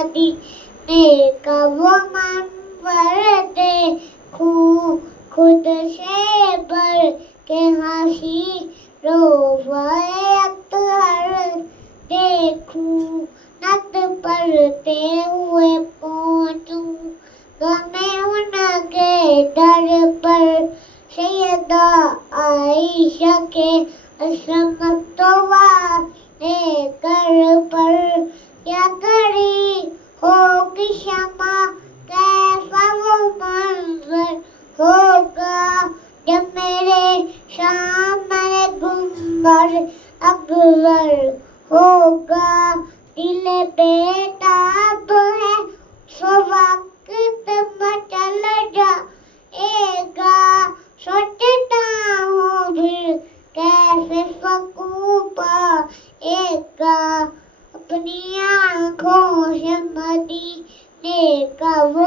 मदीने का वो मंवर देखूं, खुद से बढ़ के हंसी रोवाए अख्तर देखूं, नत पढ़ते हुए पहुंचूं गमे उनके दर पर, सैयदा आयशा के असमत वाले घर पर। क्या करी होगी शमा, कैसा वो मंजर होगा जब मेरे सामने गुंबर अकबर होगा। दिल बेताब है सो वक्त मचल जाएगा, सोचता हूँ फिर कैसे सकूं पाएगा, अपनी आँखों से मदीने का वो